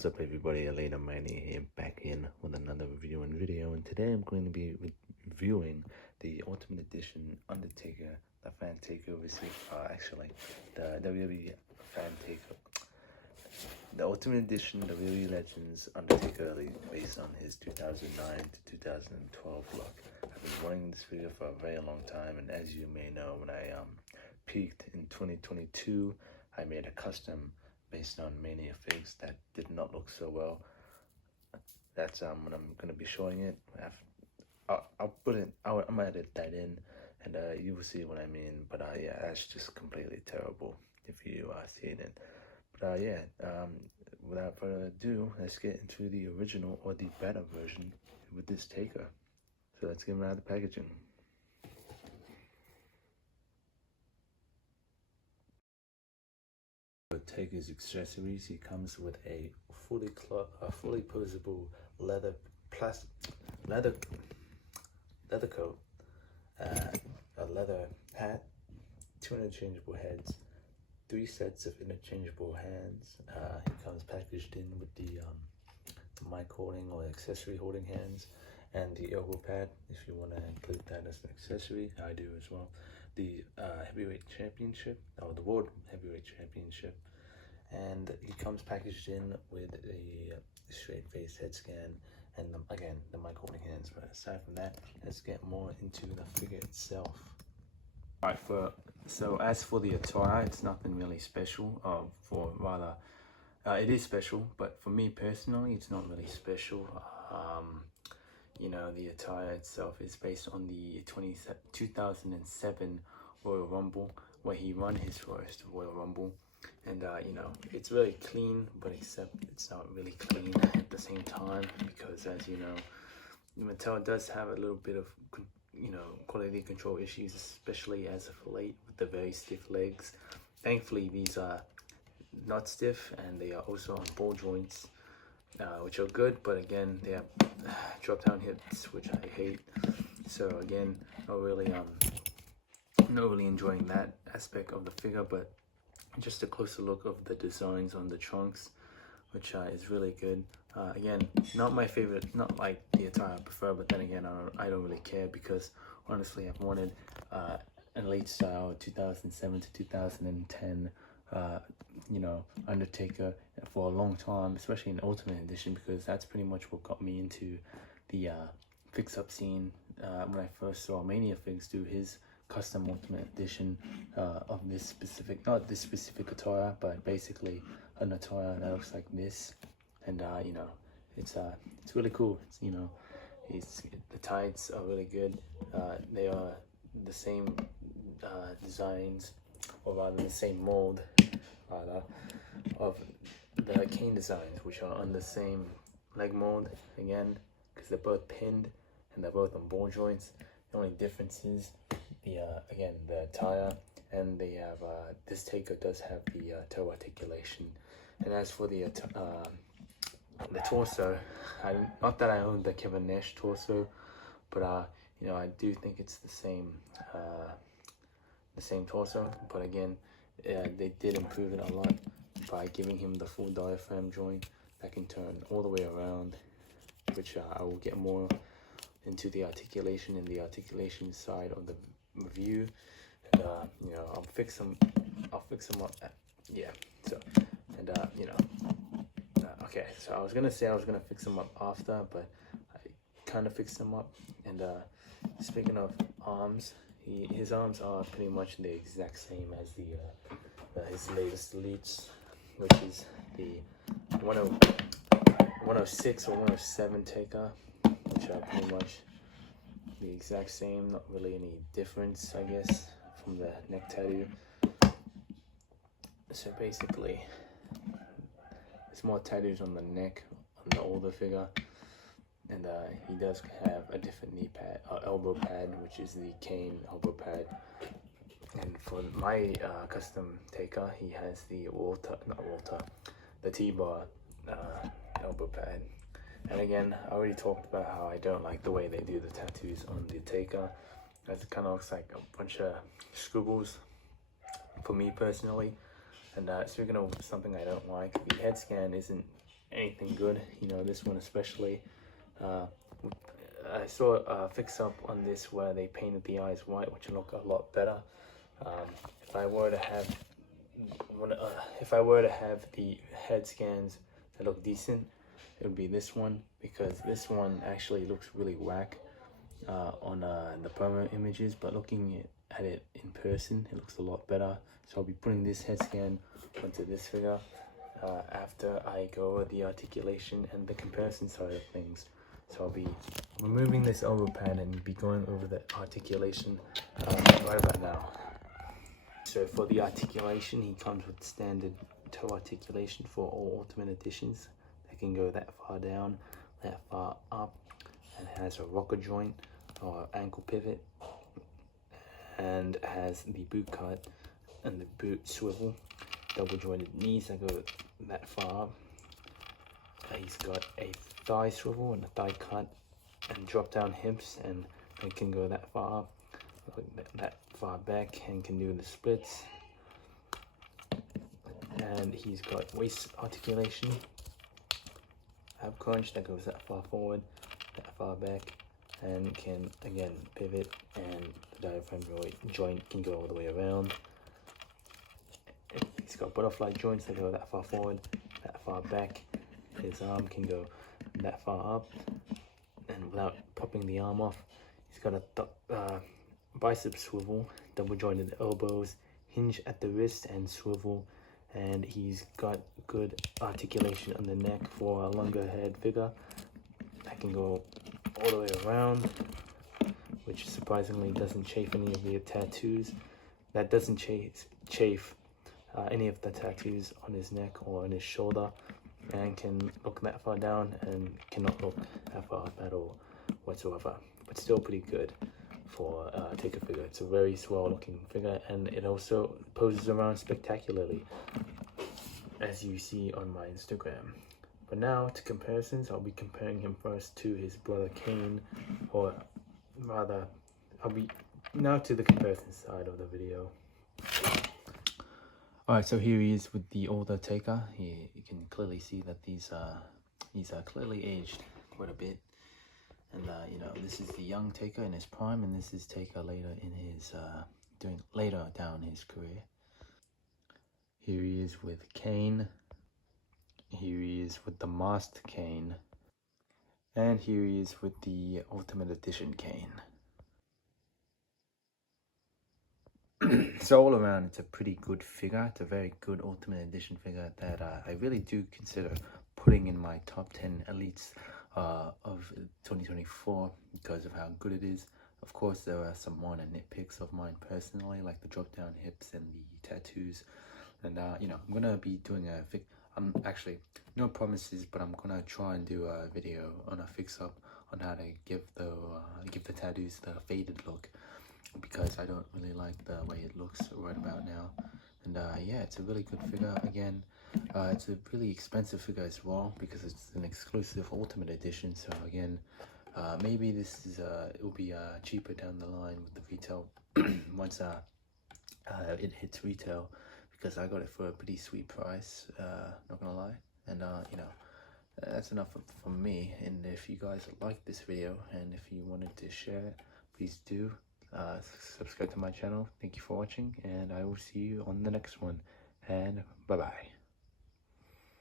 What's up everybody, Elena Manny here, back in with another reviewing video, and today I'm going to be reviewing the Ultimate Edition Undertaker, the fan takeover, the WWE fan takeover, the Ultimate Edition WWE Legends Undertaker based on his 2009 to 2012 look. I've been wanting this video for a very long time, and as you may know, when I peaked in 2022, I made a custom based on Mania figs that did not look so well. That's when I'm gonna be showing it. I'm gonna edit that in, and you will see what I mean. But yeah, that's just completely terrible if you see it. But without further ado, let's get into the original or the better version with this taker. So let's get him out of the packaging. Taker's accessories. He comes with a fully posable leather coat, a leather hat, 2 interchangeable heads, 3 sets of interchangeable hands. He comes packaged in with the mic holding or accessory holding hands, and the elbow pad if you want to include that as an accessory. I do as well. The heavyweight championship, or the world heavyweight championship, and he comes packaged in with a straight face head scan and again the mic holding hands. But aside from that, let's get more into the figure itself. Alright, so as for the attire, it's nothing really special, it is special, but for me personally it's not really special. You know, the attire itself is based on the 2007 Royal Rumble, where he won his first Royal Rumble. And you know, it's really clean, but except it's not really clean at the same time, because as you know, Mattel does have a little bit of, you know, quality control issues, especially as of late with the very stiff legs. Thankfully these are not stiff, and they are also on ball joints, which are good, but again they have drop down hips, which I hate. So again, not really enjoying that aspect of the figure. But just a closer look of the designs on the trunks, which is really good. Again, not my favorite, not like the attire I prefer, but then again, I don't really care, because honestly I've wanted a late style 2007 to 2010 you know, Undertaker for a long time, especially in Ultimate Edition, because that's pretty much what got me into the fix-up scene when I first saw Mania Figs do his custom Ultimate Edition of this specific, not this specific attire, but basically an attire that looks like this. And you know, it's really cool. It's, you know, the tights are really good. They are the same designs, or rather the same mold of the cane designs, which are on the same leg mold again, because they're both pinned and they're both on ball joints. The only difference is again the attire, and they have this taker does have the toe articulation. And as for the torso, not that I own the Kevin Nash torso, but you know, I do think it's the same torso. But again, they did improve it a lot by giving him the full diaphragm joint that can turn all the way around, which I will get more into the articulation and the articulation side of the review. And you know, I'll fix them up. Yeah. So, and you know, okay. So I was gonna say I was gonna fix them up after, but I kind of fixed them up. And speaking of arms, his arms are pretty much the exact same as his latest elites, which is the 106 or 107 taker, which are pretty much the exact same. Not really any difference, I guess, from the neck tattoo. So basically, there's more tattoos on the neck on the older figure, and he does have a different knee pad, elbow pad, which is the cane elbow pad. And for my custom taker, he has the the T-bar elbow pad. And again, I already talked about how I don't like the way they do the tattoos on the taker. It kind of looks like a bunch of scribbles for me personally. And speaking of something I don't like, the head scan isn't anything good. You know, this one especially. I saw a fix up on this where they painted the eyes white, which look a lot better. If I were to have the head scans that look decent, it would be this one, because this one actually looks really whack on the promo images, but looking at it in person, it looks a lot better. So I'll be putting this head scan onto this figure after I go over the articulation and the comparison side of things. So I'll be removing this elbow pad and be going over the articulation right about now. So for the articulation, he comes with standard toe articulation for all Ultimate Editions. They can go that far down, that far up, and has a rocker joint or ankle pivot, and has the boot cut and the boot swivel, double jointed knees that go that far up. He's got a thigh swivel and a thigh cut and drop down hips, and it can go that far up, that far back, and can do the splits. And he's got waist articulation, ab crunch that goes that far forward, that far back, and can again pivot, and the diaphragm joint can go all the way around. He's got butterfly joints that go that far forward, that far back. His arm can go that far up, and without popping the arm off. He's got a bicep swivel, double jointed elbows, hinge at the wrist and swivel, and he's got good articulation on the neck for a longer head figure that can go all the way around, which surprisingly doesn't chafe any of the tattoos. That doesn't chafe any of the tattoos on his neck or on his shoulder, and can look that far down and cannot look that far up at all whatsoever, but still pretty good for a Taker figure. It's a very swell looking figure, and it also poses around spectacularly, as you see on my Instagram. But now to comparisons, I'll be comparing him first to his brother Kane, or rather, I'll be now to the comparison side of the video. Alright, so here he is with the older Taker. You can clearly see that he's clearly aged quite a bit. And you know, this is the young Taker in his prime, and this is Taker later in his later down his career. Here he is with Kane. Here he is with the masked Kane. And here he is with the Ultimate Edition Kane. So all around, it's a pretty good figure. It's a very good Ultimate Edition figure that I really do consider putting in my top 10 elites of 2024 because of how good it is. Of course, there are some minor nitpicks of mine personally, like the drop down hips and the tattoos. And you know, I'm gonna be doing I'm actually, no promises, but I'm gonna try and do a video on a fix up on how to give the tattoos the faded look, because I don't really like the way it looks right about now. And yeah, it's a really good figure. Again, it's a really expensive figure as well because it's an exclusive Ultimate Edition. So again, maybe this is it will be cheaper down the line with the retail once it hits retail, because I got it for a pretty sweet price, not gonna lie. And you know, that's enough from me. And if you guys liked this video and if you wanted to share it, please do. Subscribe to my channel. Thank you for watching, and I will see you on the next one, and bye bye.